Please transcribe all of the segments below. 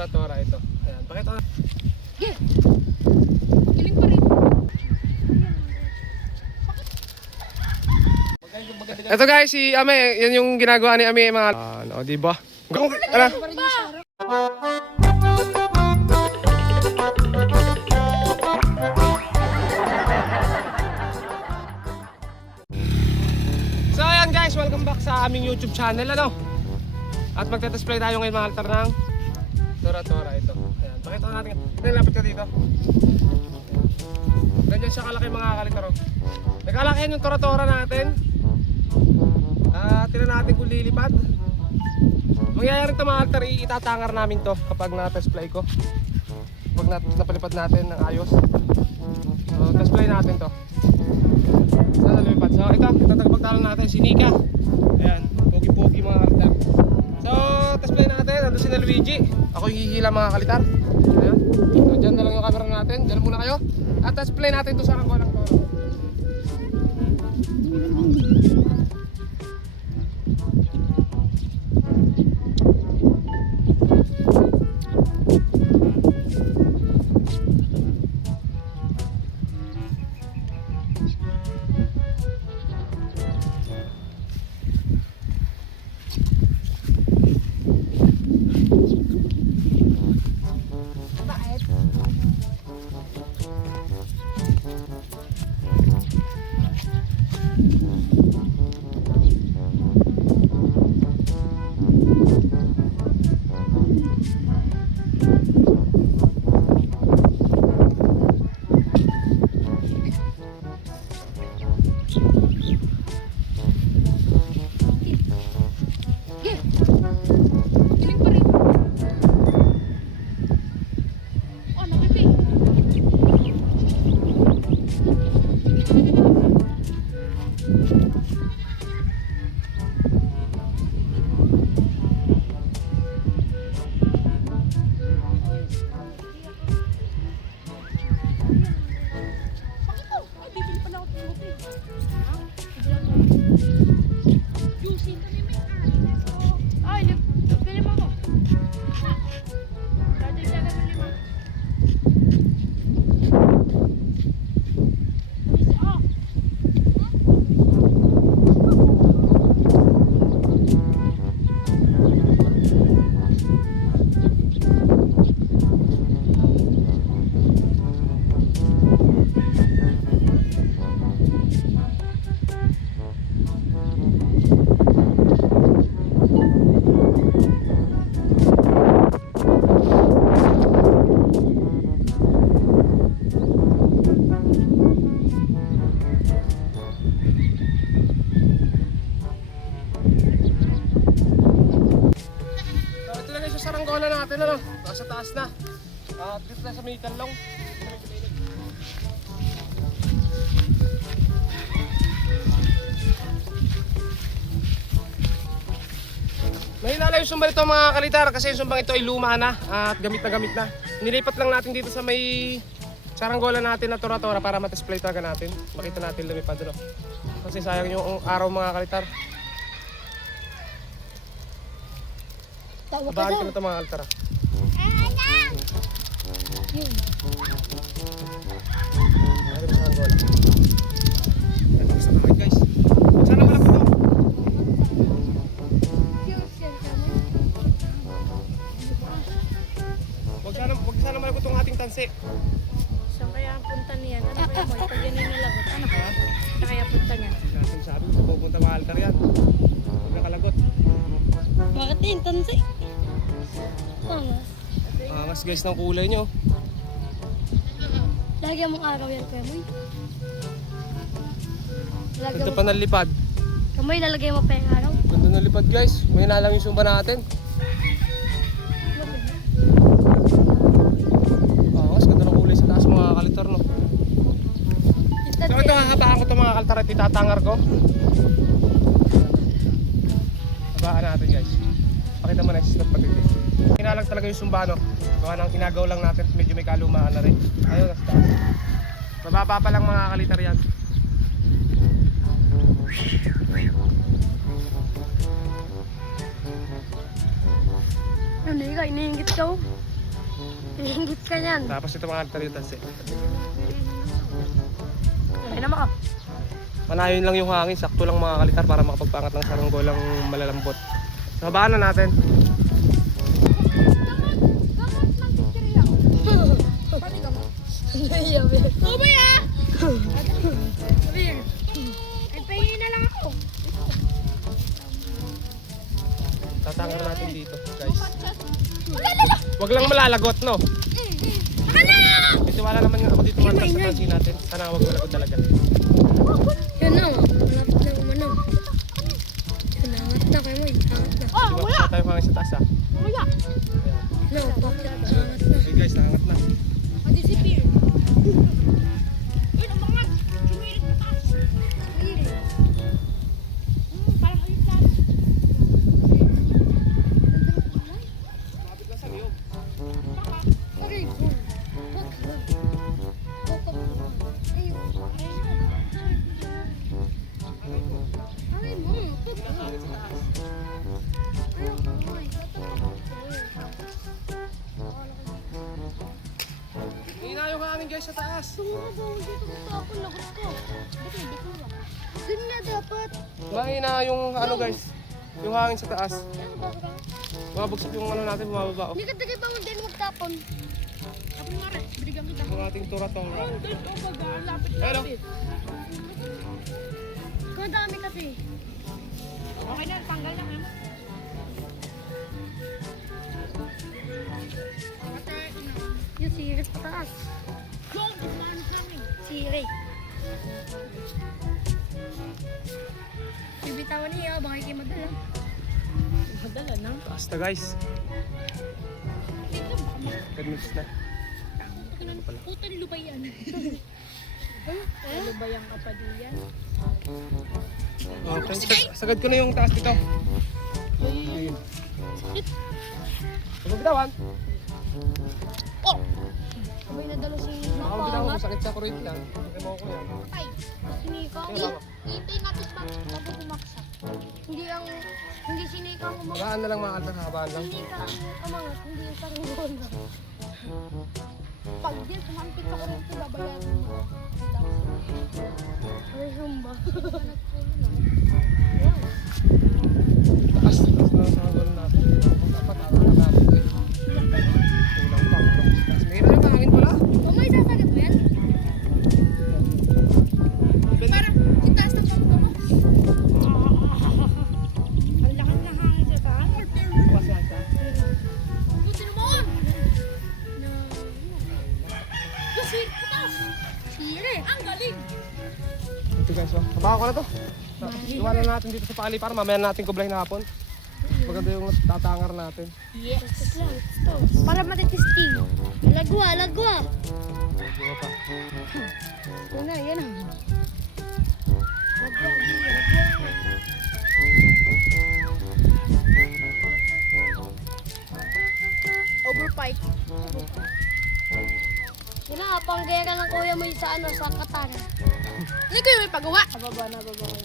Tora-Tora ito. Ayan, pakita na. Yeah. Kiling pa rin. Ito guys, si Ame, yan yung ginagawa ni Ame mga ano, di ba? Ano? So ayan guys, welcome back sa aming YouTube channel ano. At magte-display tayo ngayon mga altar ng Tora-Tora ito. Ayan, pakita natin. Lapit ka dito. Ganyan siya kalaki mga kalitaro. Nagkalaki yan yung Tora-Tora natin. Tignan natin kung lilipad. Mangyayari ito mga altar, itatangar namin to kapag na-test play ko. Kapag napalipad natin ng ayos. So, test play natin to. Saan nalipad? So ito, tagapagtalo natin si Nika. Ayan, pogi-pogi mga kalitar. So, test play natin, nandun si Luigi. Ako yung hihila mga kalitar. Ayan, so dyan na lang yung camera natin. Dyan muna kayo. At test play natin to sa Ranggolang Toro. Natin ano, nasa taas na. Dito na sa may kanlong. Mahilala yung sumba nito mga kalitar kasi yung sumbang ito ay luma na at gamit na gamit na. Nilipat lang natin dito sa may saranggola natin na Tora-Tora para ma-display talaga natin. Makita natin lumipad doon. Kasi sayang yung araw mga kalitar. Bahan ko na ito mga kalitar. Yun. Ay, sa saranggola. Ito sa bakit guys. Sana malapit ito. Huwag sana malapit itong ating tansi. Saan kaya ang punta niyan? Ano kaya mo? Pag yan yung nilagot. Ano kaya? Saan kaya punta niyan? Natin sabi ko, pupunta mga altar yan. Huwag nakalagot. Bakit din? Tansi? Angas guys ng kulay nyo. Lagyan mong araw yan, Kamoy. Ganda pa ng lipad. Kamoy, lalagay mo pa yung araw. Ganda ng lipad guys. May nalang yung sumba natin. Angas, ganda ng kulay sa taas mga kalitar no. So ito hahabaan ko ito mga kalitar at itatangar ko. Habaan natin guys. Pakita mo na yung snap pagdating. Kinalang talaga yung sumba no. Gawa ng inagaw lang natin, medyo may kalumaan na rin. Ayun, nasa taas. Mababa pa lang mga kalitar yan. Ano ka? Iniingit ka oh. Iniingit ka yan. Tapos ito mga altaritas eh. Ay naman ka. Panayon lang yung hangin, sakto lang mga kalitar para makapagpangat ng saranggolang malalambot. So, habaan na natin. Gamot ng chichirya. Paano gamot? Yabe. Oo ba ya? Sabi ay pahingin na lang ako. Tatangan natin dito, guys. Wag lang malalagot, no? Kasi wala naman nga ako dito mantas sa pansin natin. Sana wag malagot talaga. Yan na, malapit na umano. Yan, angat na kayo mo. Angat na. Diba? Sa tayo hangin sa taas, ha? Wala. Ayan. No, bakit? Angat na. Okay guys, nangangat na. Disappear. Yun, umangat. Sumirit na taas. Sumirit. Parang ayun lang. Kapit lang sa liyog. Aray mo. Huwag ka. Huwag ka. Ayun. Aray mo. Pinakangit sa taas. Ayaw ko nga. Hina yung hangin guys sa taas. Sumabawal dito sa ako. Lagot ko. Ba't hindi ko lang? Doon nga dapat. Mahina yung ano guys. Yung hangin sa taas. Ano ba ka? Mabugsak yung ano natin, bumababa. Oh. Hindi ka tagay bangon din magtapon. Ako nga rin. Binigyan kita. Yung ating tura-tura. Doon ko mag-alapit Hello. Kung dami kasi. Okay na, tanggal na ha. Yung sirit sa taas. Yung, kumahanap namin. Sirit. Bibitawan niya, baka kayo madala. Madala na? Taas na guys. Dito, baka 10 minutes na. puta ni Lubayan. Lubayan ka pa diyan. Okay. Sagad ko na yung taas dito. Ayun. Huwag bitawan. Oh! Sabay nadalo si Baka bitawan, masakit sa kuryente yan. Okay mo ko yan. Ay, sinika. Kaya tama. Hintay natin bago bumaksak. Hindi sinika ang umangat. Habaan na lang mga altar, habaan lang. Sinika ang umangat, hindi yung saranggola. Pag yan, kumampit sa kurente, babayaran mo. Ay, humba. Taas na sa hanggang natin. Dapat alam natin eh. Kulang pa. May na yung hangin pala. Mamay, sasagat mo yan? Parang, itaas ng pangko mo. Ang lakas na hangin sa taas. Bukas yan siya. Buti naman! Yung siri ko taas! Siri! Ang galing! Ito guys, oh. Habaan ko na to. Iwanan natin dito sa pakali para mamaya natin kublahin hapon. Maganda yung tatangar natin. Yes! Para matitesting. Lagwa, lagwa! Buka pa. Yan na, yan na. Lagwa, lagwa. Overpipe. Yan na, panggera ng kuya mo sa ano, sa Qatar. Hindi kayo may pagawa. Nababa na, baba ko mo.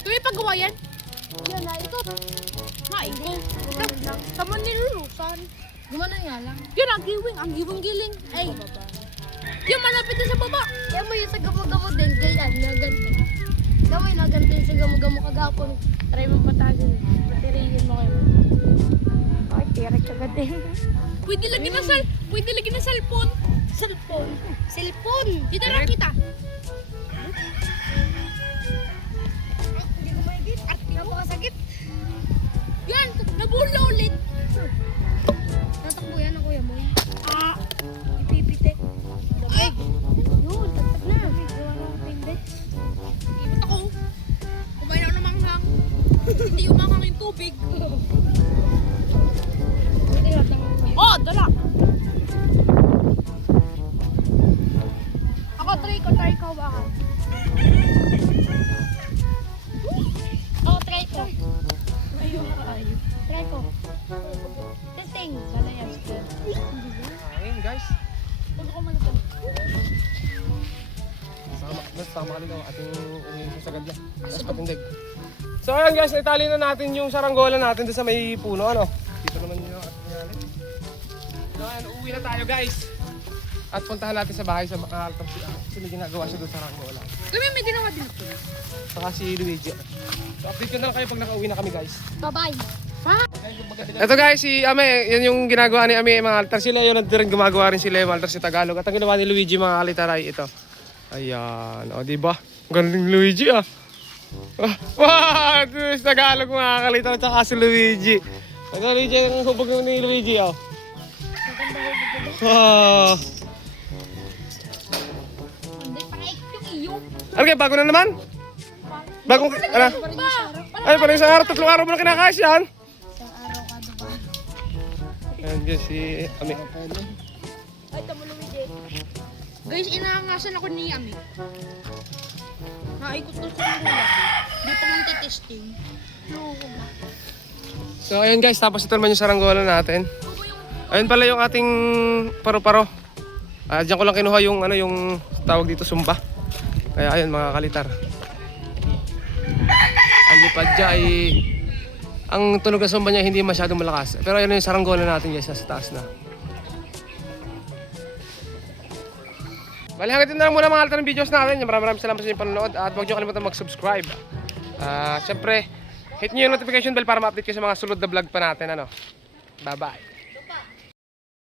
Kayo may pagawa yan? Yan na, ito. Maigo. Gumanon lang. Tama nilulusan. Gumanon nga lang. Yun ang giwing giling. Ay, Baba. yung malapit na sa baba. Yan mo yung sa gamo-gamo din, ganyan, na ganito. Gawin na ganito yung sa gamo-gamo kagapon. Try mo patasin. Batirihin mo kayo. Ay, tiyak agad din. Pwede lagyan ng cellphone. Cellphone. Cellphone! Dito lang kita. Hindi ko maigit. Arte mo kasakit. Yan, nabula ulit. Natakbo yan ang kuya mo. Ah, Ipipitik. Lamig. Yun, tagtag na. Gawa ng pindi. ikot ako. Kumain ako ng manghang. Hindi umanghang yung tubig. Hindi hatang Oh, dala. Ako, try ko baka. try ko. Ayun, ayun. Try ko. Testing. Sana yan. Hangin guys. Huwag ako malapit. Tama ka rin ang ating sagad na. Tapos patindig. So ayan guys, naitali na natin yung saranggola natin doon sa may puno. Ano? Dito naman yung Ayan, uuwi na tayo guys. At puntahan natin sa bahay sa altar si kasi may ginagawa siya doon sa Rangola. Kami may ginawa din ako. Saka si Luigi. So update ko na lang kayo pag nakauwi na kami guys. Bye-bye. Ito guys, si Ame, yan yung ginagawa ni Ame mga altar. Sila yun rin gumagawa rin sila yung altar sa Tagalog. At ang ginawa ni Luigi mga alitaray ito. Ayan, o diba? Galing Luigi ah. Wow, ito sa Tagalog mga kalitar at saka si Luigi. Ito Luigi, ang hubog ni Luigi oh. Wow. Hindi pa yung iyo. Ano kaya, bago na naman? Bagong, ano? Ay, parang isang araw, 3 araw mo na kinakain yan. Isang araw ka diba? Ayan guys, si Ame. Ay, tamo Luigi. Guys, inaangasan ako ni Ami. Naikot ko sa kanila. Di pa nang testing. So ayun guys, tapos ito naman yung saranggola natin. Ayun pala yung ating paro-paro. Diyan ko lang kinuha yung ano yung tawag dito sumba. Kaya ayun mga kalitar. Ang lipad dya ay ang tunog ng sumba niya hindi masyadong malakas. Pero ayun yung saranggola natin guys, nasa taas na. Bali hanggang dito na lang muna mga altar ng videos natin. Maraming salamat sa inyong panonood at huwag niyo kalimutan mag-subscribe. Siyempre, hit niyo yung notification bell para ma-update kayo sa mga sunod na vlog pa natin. Ano? Bye-bye!